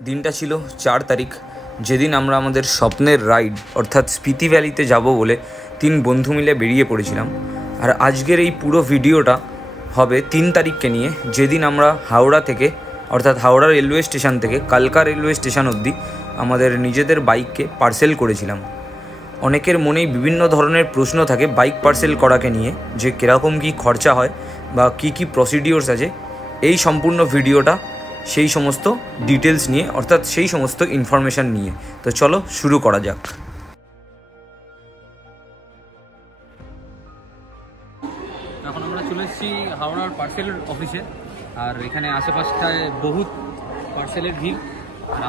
দিনটা ছিল 4 তারিখ, যেদিন আমরা আমাদের স্বপ্নের রাইড অর্থাৎ স্পিতি ভ্যালিতে যাব বলে 3 বন্ধু মিলে বেরিয়ে পড়েছিলাম। আর আজকের এই পুরো ভিডিওটা হবে 3 তারিখকে নিয়ে, যেদিন আমরা হাওড়া থেকে অর্থাৎ হাওড়া রেলওয়ে স্টেশন থেকে কালকা রেলওয়ে স্টেশন অবধি আমাদের নিজেদের বাইককে পার্সেল করেছিলাম। অনেকের মনেই বিভিন্ন ধরনের প্রশ্ন থাকে বাইক পার্সেল করাকে নিয়ে, যে কীরকম কী খরচা হয় বা কী কী প্রসিডিওর্স আছে। এই সম্পূর্ণ ভিডিওটা সেই সমস্ত ডিটেলস নিয়ে অর্থাৎ সেই সমস্ত ইনফরমেশান নিয়ে। তো চলো শুরু করা যাক। এখন আমরা চলে এসেছি হাওড়ার পার্সেল অফিসে, আর এখানে আশেপাশটায় বহুত পার্সেলের ভিড়। আর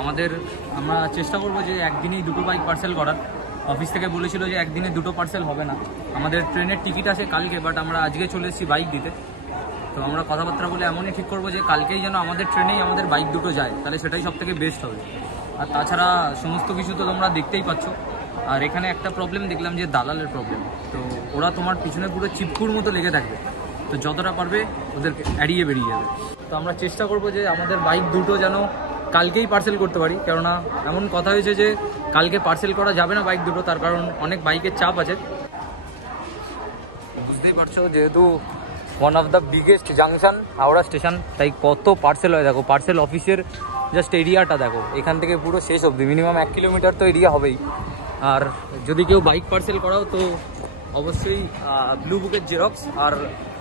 আমরা চেষ্টা করবো যে একদিনেই 2টো বাইক পার্সেল করার। অফিস থেকে বলেছিল যে একদিনে 2টো পার্সেল হবে না, আমাদের ট্রেনের টিকিট আছে কালকে, বাট আমরা আজকে চলে এসেছি বাইক দিতে। তো আমরা কথাবার্তা বলে এমনই ঠিক করবো যে কালকেই যেন আমাদের ট্রেনেই আমাদের বাইক 2টো যায়, তাহলে সেটাই সবথেকে বেস্ট হবে। আর তাছাড়া সমস্ত কিছু তো তোমরা দেখতেই পাচ্ছ। আর এখানে একটা প্রবলেম দেখলাম যে দালালের প্রবলেম, তো ওরা তোমার পিছনে পুরো চিপকুর মতো লেগে থাকবে, তো যতটা পারবে ওদেরকে এড়িয়ে বেরিয়ে যাবে। তো আমরা চেষ্টা করবো যে আমাদের বাইক 2টো যেন কালকেই পার্সেল করতে পারি, কেননা এমন কথা হয়েছে যে কালকে পার্সেল করা যাবে না বাইক 2টো, তার কারণ অনেক বাইকের চাপ আছে। বুঝতেই পারছো যেহেতু one of the biggest junction Howrah station, তাই কত পার্সেল হয় দেখো। পার্সেল অফিসের জাস্ট এরিয়াটা দেখো, এখান থেকে পুরো শেষ অবধি মিনিমাম 1 কিলোমিটার তো এরিয়া হবেই। আর যদি কেউ বাইক পার্সেল করাও তো অবশ্যই ব্লু বুকের জেরক্স আর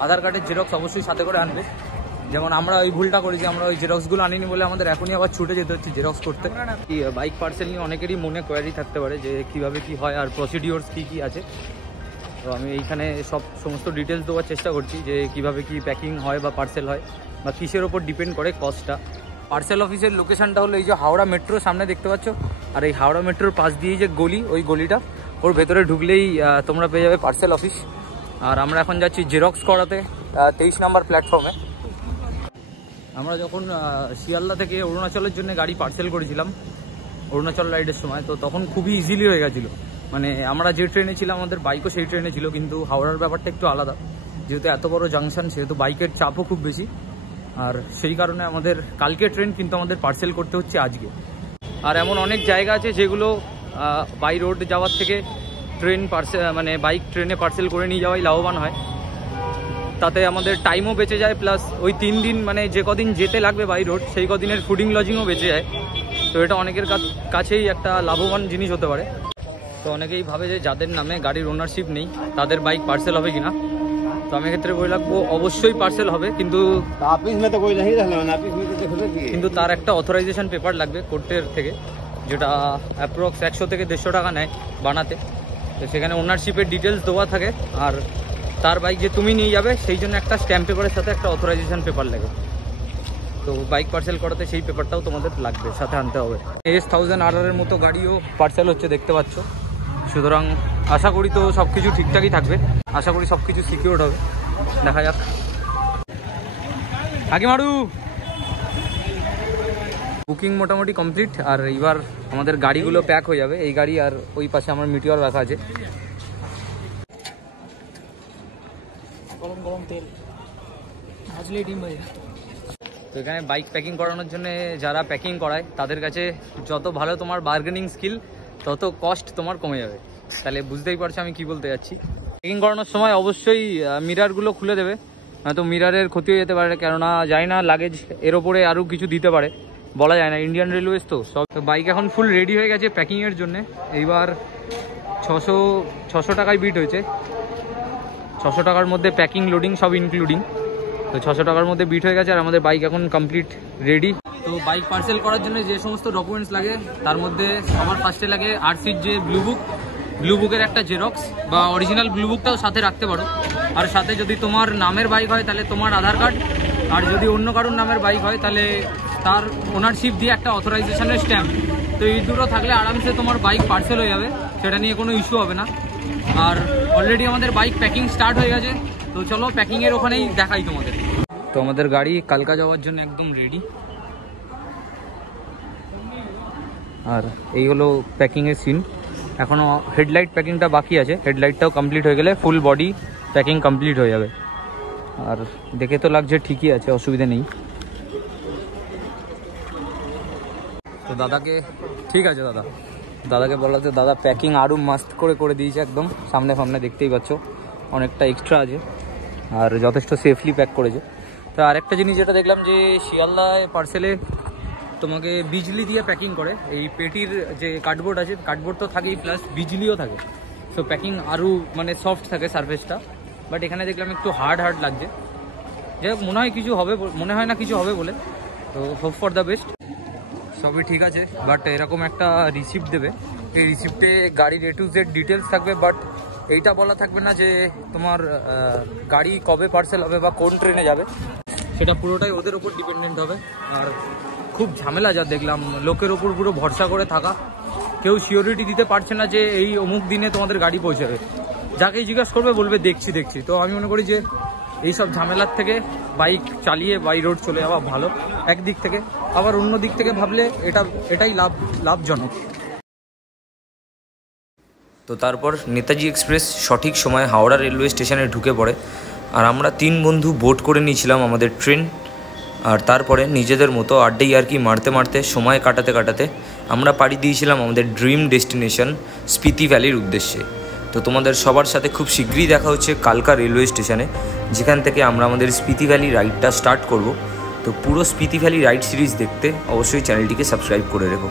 আধার কার্ডের জেরক্স অবশ্যই সাথে করে আনবে। যেমন আমরা ওই ভুলটা করি যে আমরা ওই জেরক্সগুলো আনিনি বলে আমাদের এখনই আবার ছুটে যেতে হচ্ছে জেরক্স করতে। বাইক পার্সেল নিয়ে অনেকেরই মনে কোয়ারি থাকতে পারে যে কীভাবে কী হয় আর প্রসিডিওর্স কী কী আছে। তো আমি এইখানে সমস্ত ডিটেলস দেওয়ার চেষ্টা করছি যে কিভাবে কি প্যাকিং হয় বা পার্সেল হয় বা কিসের ওপর ডিপেন্ড করে কস্টটা। পার্সেল অফিসের লোকেশানটা হলো এই যে হাওড়া মেট্রোর সামনে দেখতে পাচ্ছ, আর এই হাওড়া মেট্রোর পাশ দিয়েই যে গলি, ওই গলিটা ওর ভেতরে ঢুকলেই তোমরা পেয়ে যাবে পার্সেল অফিস। আর আমরা এখন যাচ্ছি জেরক্স করাতে 23 নম্বর প্ল্যাটফর্মে। আমরা যখন শিয়ালদা থেকে অরুণাচলের জন্য গাড়ি পার্সেল করেছিলাম অরুণাচল রাইডের সময়, তো তখন খুবই ইজিলি হয়ে গেছিলো। মানে আমরা যে ট্রেনে ছিলাম আমাদের বাইকও সেই ট্রেনে ছিল, কিন্তু হাওড়ার ব্যাপারটা একটু আলাদা, যেহেতু এত বড় জাংশন সেহেতু বাইকের চাপও খুব বেশি। আর সেই কারণে আমাদের কালকে ট্রেন কিন্তু আমাদের পার্সেল করতে হচ্ছে আজকে। আর এমন অনেক জায়গা আছে যেগুলো বাই রোড যাওয়ার থেকে ট্রেন পার্সেল মানে বাইক ট্রেনে পার্সেল করে নিয়ে যাওয়াই লাভবান হয়। তাতে আমাদের টাইমও বেঁচে যায়, প্লাস ওই 3 দিন মানে যে কদিন যেতে লাগবে বাই রোড সেই কদিনের ফুডিং লজিংও বেঁচে যায়। তো এটা অনেকের কাছেই একটা লাভবান জিনিস হতে পারে। তো অনেকেই ভাবে যে যাদের নামে গাড়ির ওনারশিপ নেই তাদের বাইক পার্সেল হবে কিনা। তো আমি ক্ষেত্রে বলে রাখবো অবশ্যই পার্সেল হবে, কিন্তু তার একটা অথরাইজেশন পেপার লাগবে কোর্টের থেকে, যেটা অ্যাপ্রক্স 100 থেকে 150 টাকা নেয় বানাতে। তো সেখানে ওনারশিপের ডিটেলস দেওয়া থাকে, আর তার বাইক যে তুমি নিয়ে যাবে সেই জন্য একটা স্ট্যাম্প পেপারের সাথে একটা অথরাইজেশন পেপার লাগে। তো বাইক পার্সেল করাতে সেই পেপারটাও তোমাদের লাগবে, সাথে আনতে হবে। S1000RR এর মতো গাড়িও পার্সেল হচ্ছে দেখতে পাচ্ছ। সুতরাং আশা করি তো সব কিছু ঠিকঠাকই থাকবে, আশা করি সব কিছু সিকিউরড হবে। দেখা যাক। আগে মারু বুকিং মোটামুটি কমপ্লিট, আর এবার আমাদের গাড়িগুলো প্যাক হয়ে যাবে। এই গাড়ি আর ওই পাশে আমার মিটিওর রাখা আছে। গরম গরম তেল ভাজলে ডিম ভাজা। তো এখানে বাইক প্যাকিং করানোর জন্য যারা প্যাকিং করায় তাদের কাছে যত ভালো তোমার বার্গেনিং স্কিল তত কস্ট তোমার কমে যাবে। তাহলে বুঝতেই পারছো আমি কি বলতে যাচ্ছি। প্যাকিং করানোর সময় অবশ্যই মিরারগুলো খুলে দেবে, নয়তো মিরারের ক্ষতি হয়ে যেতে পারে, কেননা জানি না লাগেজ এর ওপরে আরও কিছু দিতে পারে, বলা যায় না। ইন্ডিয়ান রেলওয়েজ তো সব। বাইক এখন ফুল রেডি হয়ে গেছে প্যাকিংয়ের জন্যে। এইবার 600 টাকায় বিট হয়েছে। 600 টাকার মধ্যে প্যাকিং লোডিং সব ইনক্লুডিং। তো 600 টাকার মধ্যে বিট হয়ে গেছে, আর আমাদের বাইক এখন কমপ্লিট রেডি। তো বাইক পার্সেল করার জন্য যে সমস্ত ডকুমেন্টস লাগে তার মধ্যে সবার ফার্স্টে লাগে আরসির যে ব্লু বুকের একটা জেরক্স বা অরিজিনাল ব্লু বুকটাও সাথে রাখতে পারো। আর সাথে যদি তোমার নামের বাইক হয় তাহলে তোমার আধার কার্ড, আর যদি অন্য কারোর নামের বাইক হয় তাহলে তার ওনারশিপ দিয়ে একটা অথরাইজেশনের স্ট্যাম্প। তো এই দুটো থাকলে আরামসে তোমার বাইক পার্সেল হয়ে যাবে, সেটা নিয়ে কোনো ইস্যু হবে না। আর অলরেডি আমাদের বাইক প্যাকিং স্টার্ট হয়ে গেছে, তো চলো প্যাকিংয়ের ওখানেই দেখাই তোমাদের। তো আমাদের গাড়ি কালকা যাওয়ার জন্য একদম রেডি। আর এই হলো প্যাকিংয়ের সিন। এখনও হেডলাইট প্যাকিংটা বাকি আছে, হেডলাইটটাও কমপ্লিট হয়ে গেলে ফুল বডি প্যাকিং কমপ্লিট হয়ে যাবে। আর দেখে তো লাগছে ঠিকই আছে, অসুবিধা নেই। তো দাদাকে ঠিক আছে দাদাকে বলা তো দাদা প্যাকিং আরও মাস্ট করে দিয়েছে একদম সামনে দেখতেই পাচ্ছ অনেকটা এক্সট্রা আছে আর যথেষ্ট সেফলি প্যাক করেছে। তো আরেকটা জিনিস যেটা দেখলাম যে শিয়ালদায় পার্সেলে তোমাকে বিজলি দিয়ে প্যাকিং করে, এই পেটির যে কার্ডবোর্ড আছে কার্ডবোর্ড তো থাকেই প্লাস বিজলিও থাকে, সো প্যাকিং আরও মানে সফট থাকে সারফেসটা। বাট এখানে দেখলাম একটু হার্ড লাগছে, যাই হোক মনে হয় না কিছু হবে বলে, তো হোপ ফর দ্য বেস্ট। সবই ঠিক আছে, বাট এরকম একটা রিসিপ্ট দেবে, এই রিসিপ্টে গাড়ির A to Z ডিটেলস থাকবে, বাট এইটা বলা থাকবে না যে তোমার গাড়ি কবে পার্সেল হবে বা কোন ট্রেনে যাবে, সেটা পুরোটাই ওদের ওপর ডিপেন্ডেন্ট হবে। আর খুব ঝামেলা যা দেখলাম, লোকের ওপর পুরো ভরসা করে থাকা, কেউ সিওরিটি দিতে পারছে না যে এই অমুক দিনে তোমাদের গাড়ি পৌঁছাবে, যাকেই জিজ্ঞাসা করবে বলবে দেখছি। তো আমি মনে করি যে এইসব ঝামেলার থেকে বাইক চালিয়ে বাই রোড চলে যাওয়া ভালো একদিক থেকে, আবার অন্য দিক থেকে ভাবলে এটাই লাভজনক। তো তারপর নেতাজি এক্সপ্রেস সঠিক সময়ে হাওড়া রেলওয়ে স্টেশনে ঢুকে পড়ে, আর আমরা 3 বন্ধু বোট করে নিয়েছিলাম আমাদের ট্রেন। আর তারপরে নিজেদের মতো আড্ডা ইয়ার্কি মারতে সময় কাটাতে আমরা পাড়ি দিয়েছিলাম আমাদের ড্রিম ডেস্টিনেশন স্পিতি ভ্যালির উদ্দেশ্যে। তো তোমাদের সবার সাথে খুব শীঘ্রই দেখা হচ্ছে কালকা রেলওয়ে স্টেশনে, যেখান থেকে আমরা আমাদের স্পিতি ভ্যালি রাইডটা স্টার্ট করব। তো পুরো স্পিতি ভ্যালি রাইড সিরিজ দেখতে অবশ্যই চ্যানেলটিকে সাবস্ক্রাইব করে রেখো।